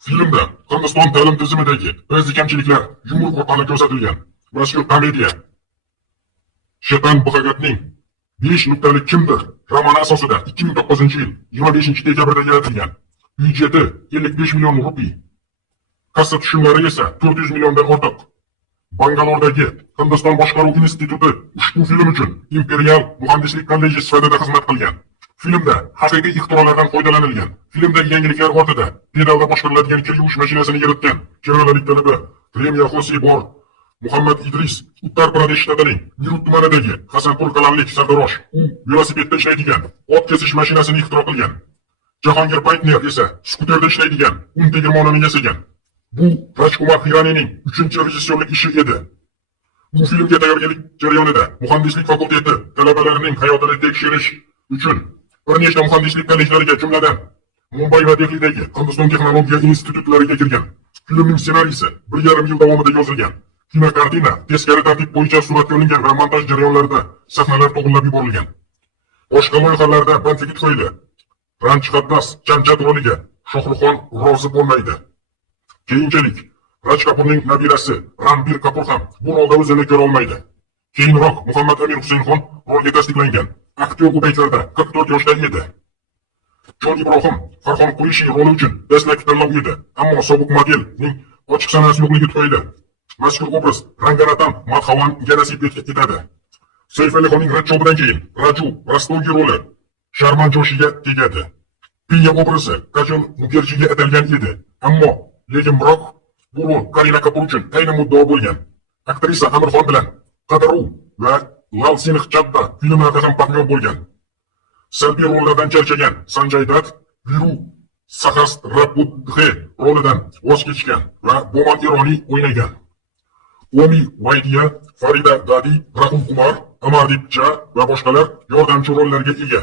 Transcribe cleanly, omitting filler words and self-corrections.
Filmda Hindiston ta'lim tizimidagi ba'zi kamchiliklar yumruq orqali ko'rsatilgan. Mazkur komediya Shetan Bhagatning 5 nuqtalik kimdir romani asosida 2009-yil 25-dekabrda yaratilgan. Byudjeti 55 million rupiy. Kassa tushumlari esa 400 milliondan ortiq. Bangalordagi Hindiston boshqaruv instituti ushbu film uchun Imperial muhandislik kolleji sifatida xizmat qilgan. Filmda haqiqiy ixtirolardan foydalanilgan. Filmdagi yangiliklar ortida pedalda boshqariladigan kir yuvish mashinasini yaratgan kanadalik talaba Premiya Xosi bor. Muhammad Idris Uttar Pradesh shtatining Mirut tumanidagi Hasanpur qalamlik sartarosh. U velosipedda ishlaydigan ot kesish mashinasini ixtiro qilgan. Jahongir Paytner esa skuterda ishlaydigan un tegirmonini yasagan. Bu Rajkumar Hiranining 3-rejissyorlik ishi edi. Bu filmga tayyorgarlik jarayonida muhandislik fakulteti talabalarining hayotini tekshirish uchun bir nechta muhandislik kollejlariga, jumladan Mumbay va Dehlidagi Hindiston texnologiya institutlariga kirgan. Filmning ssenariysi 1,5 yil davomida yozilgan. Kinokartina teskari tartib bo'yicha suratga olingan va montaj jarayonlarida sahnalar to'g'rilab yuborilgan. Boshqa loyihalarda bandligi tufayli Ranch Xaddas Jamshad roliga Shohruxxon rozi bo'lmaydi. Keyinchalik Raj Kapurning nabirasi Ranbir Kapur ham bu rolda o'zini ko'ra olmaydi. Keyinroq Muhammad Amir Husaynxon rolga tasdiqlangan. Aktyor bu paytlarda 44 yoshda edi. Jon Ibrohim Farhon Qurishi roli uchun dastlabki tanlov edi, ammo sobiq modelning ochiq sanasi yo'qligi tufayli mazkur obraz Rangaratam Madhavanga nasib etadi. Saif Ali Xonning Rajjobidan keyin Raju Rastogi roli Sharman Joshiga tegadi. Piya obrazi Kajol Mukerjiga atalgan edi, ammo lekin biroq bu rol Karina Kapur uchun ayni muddao bo'lgan. Aktrisa Amir Xon bilan Qadaruv va Lal Singh Chadda filmlarda ham partnyor bo'lgan. Salbiy rollardan charchagan Sanjay Dutt Viru Sahasrabudhe rolidan voz kechgan va Boman Ironiy o'ynagan. Omi Vaydiya, Farida Dadi, Rahul Kumar, Amardeep Jha va boshqalar yordamchi rollarga ega.